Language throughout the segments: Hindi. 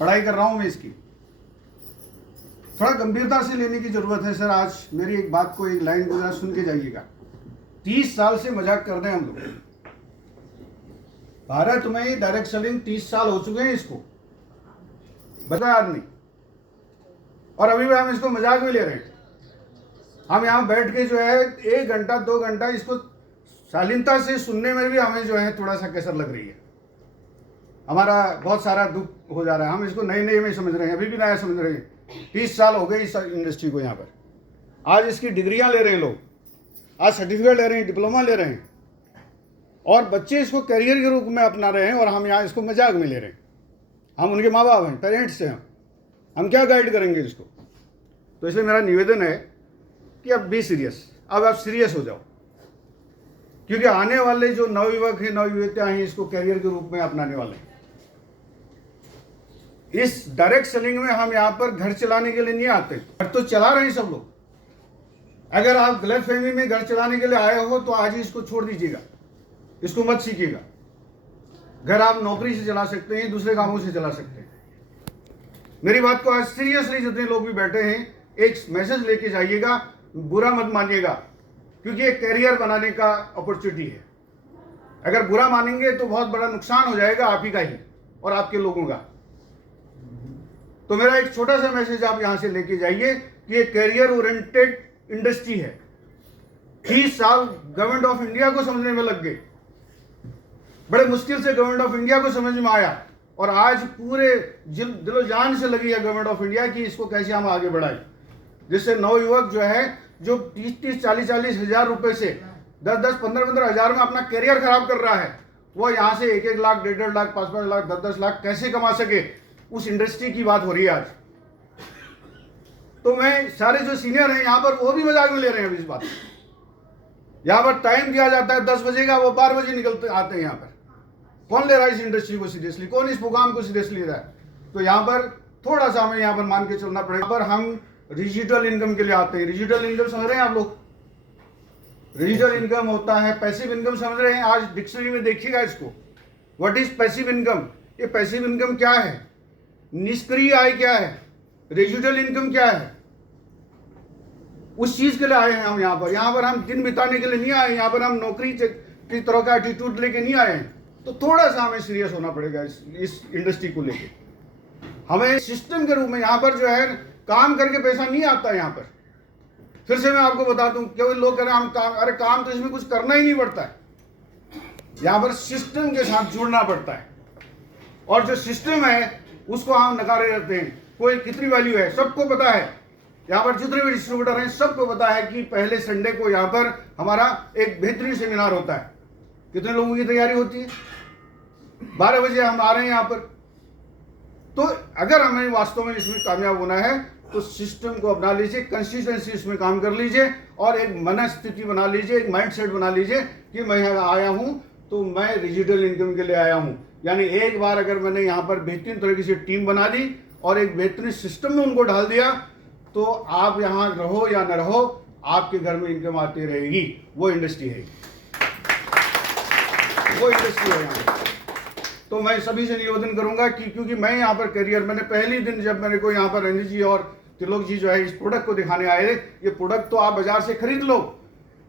पढ़ाई कर रहा हूँ मैं इसकी, थोड़ा गंभीरता से लेने की जरूरत है सर। आज मेरी एक बात को, एक लाइन को जरा सुन के जाइएगा। 30 साल से मजाक कर रहे हैं हम लोग। भारत में डायरेक्ट सेलिंग 30 साल हो चुके हैं इसको, बता आदमी, और अभी भी हम इसको मजाक में ले रहे हैं। हम यहाँ बैठ के जो है 1 घंटा 2 घंटा इसको शालीनता से सुनने में भी हमें जो है थोड़ा सा कसर लग रही है। हमारा बहुत सारा दुख हो जा रहा है। हम इसको नए नए में समझ रहे हैं, अभी भी नया समझ रहे हैं। 30 साल हो गए इस इंडस्ट्री को यहाँ पर। आज इसकी डिग्रियां ले रहे हैं लोग, आज सर्टिफिकेट ले रहे हैं, डिप्लोमा ले रहे हैं, और बच्चे इसको करियर के रूप में अपना रहे हैं, और हम यहाँ इसको मजाक में ले रहे हैं। हम उनके माँ बाप हैं, पेरेंट्स हैं, हम क्या गाइड करेंगे इसको। तो इसलिए मेरा निवेदन है कि अब बी सीरियस, अब आप सीरियस हो जाओ, क्योंकि आने वाले जो नवयुवक हैं, नवयुवतियां हैं, इसको करियर के रूप में अपनाने वाले हैं। इस डायरेक्ट सेलिंग में हम यहाँ पर घर चलाने के लिए नहीं आते, घर तो चला रहे हैं सब लोग। अगर आप गलत फहमी में घर चलाने के लिए आए हो तो आज ही इसको छोड़ दीजिएगा, इसको मत सीखिएगा। घर आप नौकरी से चला सकते हैं, दूसरे कामों से चला सकते हैं। मेरी बात को आज सीरियसली जितने लोग भी बैठे हैं, एक मैसेज लेके जाइएगा, बुरा मत मानिएगा, क्योंकि एक कैरियर बनाने का अपॉर्चुनिटी है। अगर बुरा मानेंगे तो बहुत बड़ा नुकसान हो जाएगा आप ही का ही और आपके लोगों का। तो मेरा एक छोटा सा मैसेज आप यहां से लेके जाइए कि ये कैरियर ओरिएंटेड इंडस्ट्री है। 30 साल गवर्नमेंट ऑफ इंडिया को समझने में लग गए, बड़े मुश्किल से गवर्नमेंट ऑफ इंडिया को समझ में आया, और आज पूरे दिलो जान से लगी है गवर्नमेंट ऑफ इंडिया की इसको कैसे हम आगे बढ़ाएं, जिससे नवयुवक जो है, जो 30-40 हजार रुपए से 10-10, 15-15 हजार में अपना करियर खराब कर रहा है, वो यहां से 1-1 लाख, 1.5 लाख, 5-5 लाख, 10-10 लाख कैसे कमा सके, उस इंडस्ट्री की बात हो रही है आज। तो मैं सारे जो सीनियर हैं यहाँ पर, वो भी मजाक में ले रहे हैं इस बात। यहाँ पर टाइम दिया जाता है 10 बजे का, वो 12 बजे निकलते आते हैं यहाँ पर। कौन ले रहा है इस इंडस्ट्री को सीरियसली, कौन इस प्रोग्राम को सीरियसली ले रहा है। तो यहाँ पर थोड़ा सा हमें यहाँ पर मान के चलना पड़ेगा। पर हम डिजिटल इनकम के लिए आते हैं। डिजिटल इनकम समझ रहे हैं आप लोग? डिजिटल इनकम होता है, पैसिव इनकम समझ रहे हैं? आज डिक्शनरी में देखिएगा इसको, व्हाट इज पैसिव इनकम। ये पैसिव इनकम क्या है, निष्क्रिय आय क्या है, डिजिटल इनकम क्या है, उस चीज के लिए आए हैं हम यहाँ पर। यहाँ पर हम दिन बिताने के लिए नहीं आए, यहाँ पर हम नौकरी की तरह का एटीट्यूड लेके नहीं आए हैं। तो थोड़ा सा हमें सीरियस होना पड़ेगा इस इंडस्ट्री को लेके। हमें सिस्टम के रूप में यहाँ पर जो है काम करके पैसा नहीं आता। यहाँ पर फिर से मैं आपको बता दूं, क्योंकि लोग कह रहे हैं हम काम, अरे काम तो इसमें कुछ करना ही नहीं पड़ता है। यहाँ पर सिस्टम के साथ जुड़ना पड़ता है, और जो सिस्टम है उसको हम नकारे रहते हैं। कोई कितनी वैल्यू है सबको पता है। यहाँ पर जितने भी डिस्ट्रीब्यूटर हैं सबको पता है कि पहले संडे को यहाँ पर हमारा एक बेहतरीन सेमिनार होता है। कितने लोगों की तैयारी होती है? 12 बजे हम आ रहे हैं यहाँ पर। तो अगर हमें वास्तव में इसमें कामयाब होना है तो सिस्टम को अपना लीजिए, कंसिस्टेंसी इसमें काम कर लीजिए, और एक मनस्थिति बना लीजिए, एक माइंडसेट बना लीजिए कि मैं यहाँ आया हूँ तो मैं डिजिटल इनकम के लिए आया हूँ। यानी एक बार अगर मैंने यहाँ पर बेहतरीन तरीके से टीम बना दी और एक बेहतरीन सिस्टम में उनको डाल दिया, तो आप यहाँ रहो या न रहो, आपके घर में इनकम आती रहेगी। वो इंडस्ट्री है, वो इंडस्ट्री है यहाँ। तो मैं सभी से निवेदन करूंगा कि क्योंकि मैं यहाँ पर करियर, मैंने पहले दिन जब मेरे को यहाँ पर रणजीत जी और त्रिलोक जी जो है इस प्रोडक्ट को दिखाने आए, ये प्रोडक्ट तो आप बाजार से खरीद लो।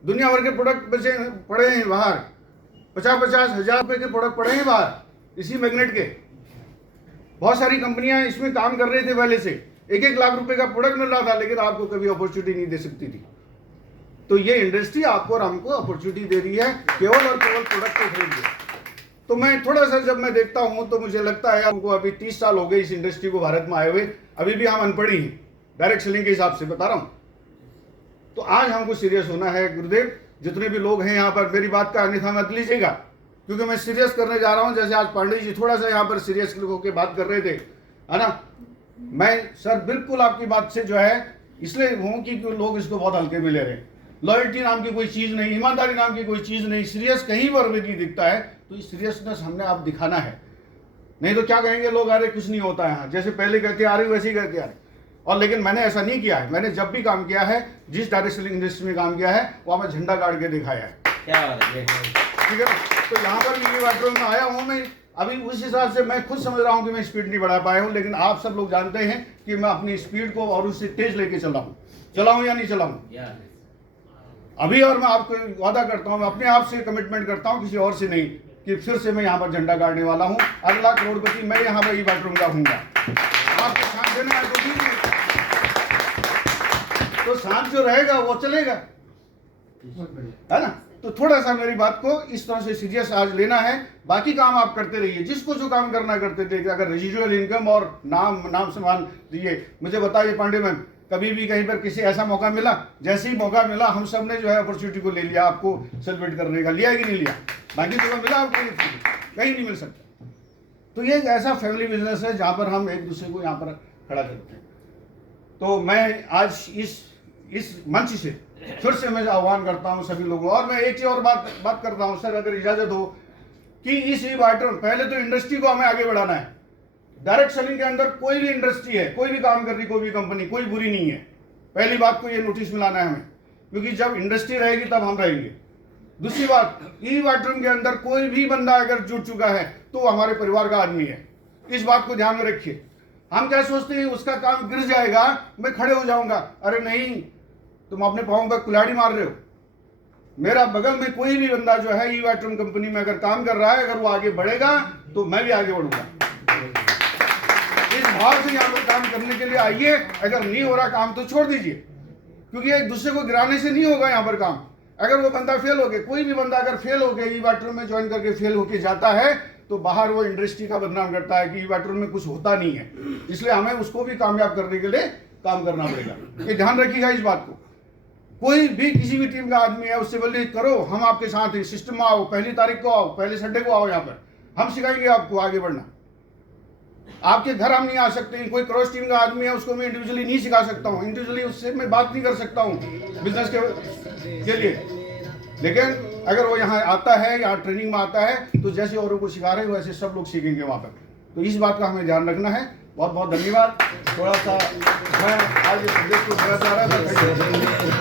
दुनिया भर के प्रोडक्ट बचे पड़े हैं बाहर, 50-50 हजार रुपए के प्रोडक्ट पड़े हैं बाहर इसी मैग्नेट के। बहुत सारी कंपनियां इसमें काम कर रहे थे पहले से, 1-1 लाख रुपए का प्रोडक्ट मिल रहा था, लेकिन आपको कभी अपॉर्चुनिटी नहीं दे सकती थी। तो ये इंडस्ट्री आपको और हमको अपॉर्चुनिटी दे रही है, केवल और केवल प्रोडक्ट को खरीदिए। तो मैं थोड़ा सा जब मैं देखता हूं तो मुझे लगता है हमको अभी 30 साल हो गए इस इंडस्ट्री को भारत में आए हुए, अभी भी हम अनपढ़ी हैं डायरेक्ट सेलिंग के हिसाब से बता रहा हूं। तो आज हमको सीरियस होना है गुरुदेव। जितने भी लोग हैं यहाँ पर, मेरी बात का अन्यथा मत लीजिएगा, क्योंकि मैं सीरियस करने जा रहा हूं। जैसे आज पांडे जी थोड़ा सा यहाँ पर सीरियस होकर बात कर रहे थे, है ना। मैं सर बिल्कुल आपकी बात से जो है इसलिए हूँ कि लोग इसको बहुत हल्के में ले रहे हैं। लॉयल्टी नाम की कोई चीज़ नहीं, ईमानदारी नाम की कोई चीज़ नहीं, सीरियस कहीं पर भी नहीं दिखता है। तो इस सीरियसनेस हमने आप दिखाना है, नहीं तो क्या कहेंगे लोग, अरे कुछ नहीं होता है यहाँ, जैसे पहले कहते आ रहे वैसे ही कहते आ रहे। और लेकिन मैंने ऐसा नहीं किया है। मैंने जब भी काम किया है, जिस डायरेक्ट सेलिंग इंडस्ट्री में काम किया है, वहाँ मैं झंडा गाड़ के दिखाया है। क्या बात है, ठीक है। तो यहाँ पर भी वाटर में आया हूँ मैं अभी उस हिसाब से मैं खुद समझ रहा हूं कि मैं स्पीड नहीं बढ़ा पाया हूं, लेकिन आप सब लोग जानते हैं कि मैं अपनी स्पीड को और उससे तेज लेके चलाऊं या नहीं चलाऊं अभी। और मैं आपको वादा करता हूं, मैं अपने आप से कमिटमेंट करता हूं, किसी और से नहीं, कि फिर से मैं यहाँ पर झंडा गाड़ने वाला हूँ। अगला करोड़पति मैं यहाँ पर ई-बाटरूम का हूँगा। आपको साथ देना है तो दीजिए, तो साथ जो रहेगा वो चलेगा, है ना। तो थोड़ा सा मेरी बात को इस तरह से सीरियस आज लेना है। बाकी काम आप करते रहिए, जिसको जो काम करना करते थे। अगर रेजिडुअल इनकम और नाम सम्मान दिए, मुझे बताइए पांडे मैम, कभी भी कहीं पर किसी ऐसा मौका मिला? जैसे ही मौका मिला हम सब ने जो है अपॉर्चुनिटी को ले लिया, आपको सेलिब्रेट करने का, लिया कि नहीं लिया? बाकी जगह मिला आपको, कहीं नहीं मिल सकता। तो ये एक ऐसा फैमिली बिजनेस है जहाँ पर हम एक दूसरे को यहाँ पर खड़ा करते हैं। तो मैं आज इस मंच से फिर से मैं आह्वान करता हूँ सभी लोगों, और मैं एक चीज और बात करता हूँ सर, अगर इजाजत हो, कि इस ई-बाटरूम, पहले तो इंडस्ट्री को हमें आगे बढ़ाना है। डायरेक्ट सेलिंग के अंदर कोई भी इंडस्ट्री है, कोई भी काम कर रही, कोई भी कंपनी, कोई बुरी नहीं है। पहली बात को ये नोटिस मिलाना है हमें, क्योंकि जब इंडस्ट्री रहेगी तब हम रहेंगे। दूसरी बात, ई-बाटरूम के अंदर कोई भी बंदा अगर जुड़ चुका है तो हमारे परिवार का आदमी है। इस बात को ध्यान में रखिए। हम क्या सोचते हैं, उसका काम गिर जाएगा, मैं खड़े हो जाऊंगा। अरे नहीं, तुम अपने पाँव पर कुल्हाड़ी मार रहे हो। मेरा बगल में कोई भी बंदा जो है ई-बाटरूम कंपनी में अगर काम कर रहा है, अगर वो आगे बढ़ेगा तो मैं भी आगे बढ़ूंगा। इस भाव से यहाँ पर काम करने के लिए आइए। अगर नहीं हो रहा काम तो छोड़ दीजिए, क्योंकि एक दूसरे को गिराने से नहीं होगा यहाँ पर काम। अगर वो बंदा फेल हो गया, कोई भी बंदा अगर फेल हो गया, ई-बाटरूम में ज्वाइन करके फेल होके जाता है, तो बाहर वो इंडस्ट्री का बदनाम करता है कि ई-बाटरूम में कुछ होता नहीं है। इसलिए हमें उसको भी कामयाब करने के लिए काम करना पड़ेगा। ये ध्यान रखिएगा इस बात को। कोई भी किसी भी टीम का आदमी है, उससे बोलिए करो, हम आपके साथ हैं, सिस्टम में आओ, पहली तारीख को आओ, पहले संडे को आओ, यहाँ पर हम सिखाएंगे आपको आगे बढ़ना। आपके घर हम नहीं आ सकते। कोई क्रॉस टीम का आदमी है, उसको मैं इंडिविजुअली नहीं सिखा सकता हूँ, इंडिविजुअली उससे मैं बात नहीं कर सकता हूँ बिजनेस के लिए। लेकिन अगर वो यहाँ आता है, यहाँ ट्रेनिंग में आता है, तो जैसे औरों को सिखा रहे हैं वैसे सब लोग सीखेंगे वहाँ पर। तो इस बात का हमें ध्यान रखना है। बहुत बहुत धन्यवाद। थोड़ा सा मैं आज इस संदेश को देना चाह रहा था।